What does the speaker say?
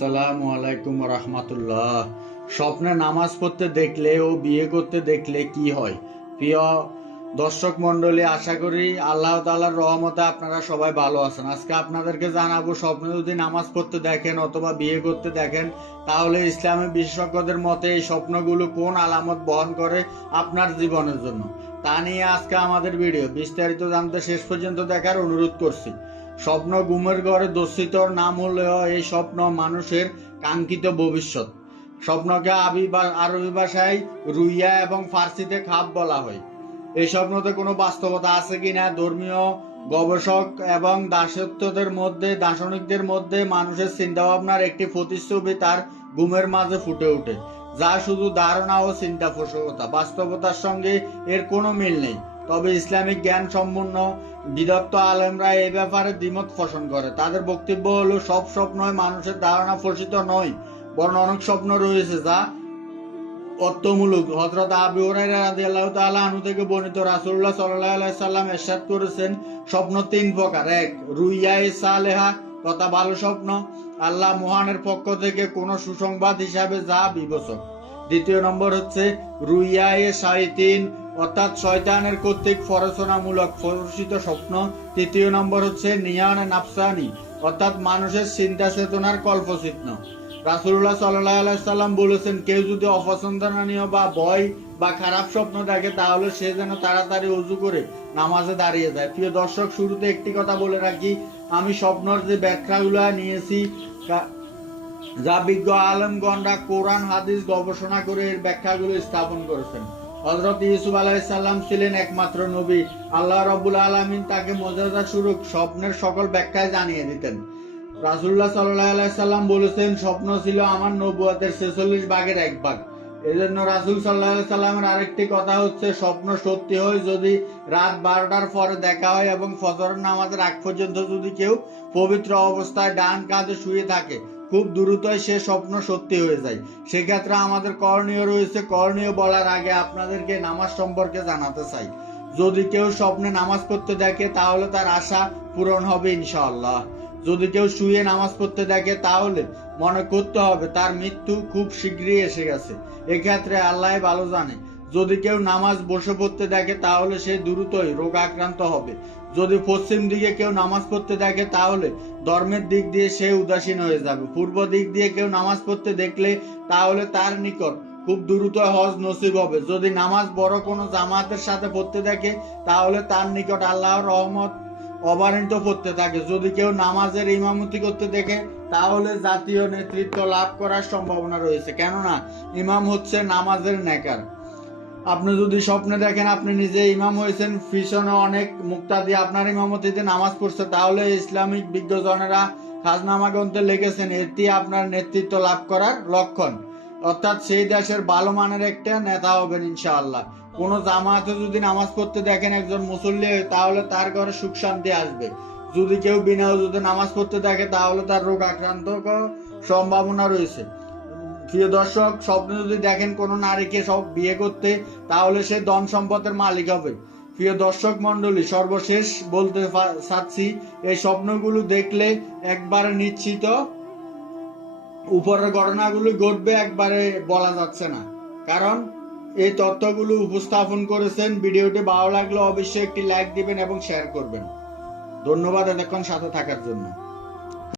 আসসালামু আলাইকুম রহমতুল্লাহ। স্বপ্নে নামাজ পড়তে দেখলে ও বিয়ে করতে দেখলে কি হয়? প্রিয় দর্শক মন্ডলী, আশা করি আল্লাহ তাআলার রহমতে আপনারা সবাই ভালো আছেন। আজকে আপনাদেরকে জানাবো, স্বপ্নে যদি নামাজ পড়তে দেখেন অথবা বিয়ে করতে দেখেন, তাহলে ইসলামী বিশেষজ্ঞদের মতে এই স্বপ্নগুলো কোন আলামত বহন করে আপনার জীবনের জন্য, তা নিয়ে আজকে আমাদের ভিডিও। বিস্তারিত জানতে শেষ পর্যন্ত দেখার অনুরোধ করছি। স্বপ্ন ঘুমের ঘরে দস্যিতর নাম হলেও এই স্বপ্ন মানুষের কাঙ্ক্ষিত ভবিষ্যৎ। স্বপ্নকে আরবি ভাষায় রুইয়া এবং ফার্সিতে খাব বলা হয়। এই স্বপ্নতে কোনো বাস্তবতা আছে কিনা ধর্মীয় গবেষক এবং দার্শনিকদের মধ্যে মানুষের চিন্তা ভাবনার একটি প্রতিচ্ছবি তার ঘুমের মাঝে ফুটে ওঠে, যা শুধু ধারণা ও চিন্তা পোষকতা, বাস্তবতার সঙ্গে এর কোনো মিল নেই। তবে ইসলামিক জ্ঞান সম্পন্ন বিদগ্ধ আলেমরা এই ব্যাপারে দ্বিমত পোষণ করে। তাদের বক্তব্য হলো, সব স্বপ্নই মানুষের ধারণা পোষিত নয়, বরং অনেক স্বপ্ন রয়েছে যা অর্থমূলক। হযরত আবু হুরায়রা রাদিয়াল্লাহু তাআলা আনহু থেকে বর্ণিত, রাসূলুল্লাহ সাল্লাল্লাহু আলাইহি সাল্লাম ইরশাদ করেছেন, স্বপ্ন তিন প্রকার। এক, রুইয়ায়ে সালেহা তথা ভালো স্বপ্ন, আল্লাহ মহানের পক্ষ থেকে কোনো সুসংবাদ হিসাবে যা বিবেচক। দ্বিতীয় নম্বর হচ্ছে রুইয়ায়ে শায়াতিন অর্থাৎ শয়তানের কর্তৃক প্ররোচনামূলক প্ররোচিত স্বপ্ন। তৃতীয় নম্বর হচ্ছে নিয়ানে নাফসানি অর্থাৎ মানুষের চিন্তা চেতনার কল্পচিত্র। রাসূলুল্লাহ সাল্লাল্লাহু আলাইহি সাল্লাম বলেছেন, কেউ যদি অপছন্দনীয় বা ভয় বা খারাপ স্বপ্ন দেখে, তাহলে সে যেন তাড়াতাড়ি ওযু করে নামাজে দাঁড়িয়ে যায়। প্রিয় দর্শক, শুরুতে একটি কথা বলে রাখি, আমি স্বপ্নের যে ব্যাখ্যাগুলো নিয়েছি, যা বিজ্ঞ আলেমগণরা কোরআন হাদিস গবেষণা করে এর ব্যাখ্যাগুলো স্থাপন করেছেন। হযরত ইউসুফ আলাইহিস সালাম ছিলেন একমাত্র নবী। আল্লাহ রাব্বুল আলামিন তাকে মুজিজা স্বরূপ স্বপ্নের সকল ব্যাখ্যায় জানিয়ে দিতেন। রাসূলুল্লাহ সাল্লাল্লাহু আলাইহি সাল্লাম বলেছেন, স্বপ্ন ছিল আমার নবুয়তের 46 ভাগের 1 ভাগ। এজন্য রাসূল সাল্লাল্লাহু আলাইহি সাল্লামের আরেকটি কথা হচ্ছে, স্বপ্ন সত্যি হয় যদি রাত 12টার পরে দেখা হয় এবং ফজরের নামাজের আগ পর্যন্ত যদি কেউ পবিত্র অবস্থায় ডান কাঁধে শুয়ে থাকে, খুব দ্রুতই সে স্বপ্ন সত্যি হয়ে যায়। সেক্ষেত্রে আমাদের করণীয় রয়েছে। করণীয় বলার আগে আপনাদেরকে নামাজ সম্পর্কে জানাতে চাই। যদি কেউ স্বপ্নে নামাজ পড়তে দেখে, তাহলে তার আশা পূরণ হবে ইনশাআল্লাহ। যদি কেউ শুয়ে নামাজ পড়তে দেখে, তাহলে মনে করতে হবে তার মৃত্যু খুব শীঘ্রই এসে গেছে। এক্ষেত্রে আল্লাহ ভালো জানে। যদি কেউ নামাজ বসে পড়তে দেখে, তাহলে সে দ্রুতই রোগ আক্রান্ত হবে। যদি পশ্চিম দিকে কেউ নামাজ পড়তে দেখে, তাহলে ধর্মের দিক দিয়ে সে উদাসীন হয়ে যাবে। পূর্ব দিক দিয়ে কেউ নামাজ পড়তে দেখলে, তাহলে তার নিকট খুব দ্রুত হজ নসিব হবে। যদি নামাজ বড় কোনো জামাতের সাথে পড়তে দেখে, তাহলে তার নিকট আল্লাহর রহমত অবারিত পড়তে থাকে। যদি কেউ নামাজের ইমামতি করতে দেখে, তাহলে জাতীয় নেতৃত্ব লাভ করার সম্ভাবনা রয়েছে, কেননা ইমাম হচ্ছে নামাজের নেকার। আপনি যদি স্বপ্নে দেখেন আপনি নিজে ইমাম হয়েছেন, পিছনে অনেক মুক্তাদি আপনার ইমামতিতে নামাজ পড়ছে, তাহলে ইসলামিক বিজ্ঞজনেরা খাজনামা গ্রন্থে লিখেছেন, এটি আপনার নেতৃত্ব লাভ করার লক্ষণ, অর্থাৎ সেই দেশের ভালো মানের একটা নেতা হবেন ইনশাআল্লাহ। কোন জামাতে যদি নামাজ পড়তে দেখেন একজন মুসল্লি, তাহলে তার ঘরে সুখ শান্তি আসবে। যদি কেউ বিনা ওযুতে নামাজ পড়তে দেখে, তাহলে তার রোগ আক্রান্ত সম্ভাবনা রয়েছে। প্রিয় দর্শক, স্বপ্নে যদি দেখেন কোন নারীকে সব বিয়ে করতে, তাহলে সে ধন সম্পদের মালিক হবে। প্রিয় দর্শক মন্ডলী, সর্বশেষ বলতে চাচ্ছি, এই স্বপ্নগুলো দেখলে একবারে নিশ্চিত উপরের ঘটনাগুলো ঘটবে একবারে বলা যাচ্ছে না, কারণ এই তথ্যগুলো উপস্থাপন করেছেন। ভিডিওটি ভালো লাগলে অবশ্যই একটি লাইক দিবেন এবং শেয়ার করবেন। ধন্যবাদ এতক্ষণ সাথে থাকার জন্য।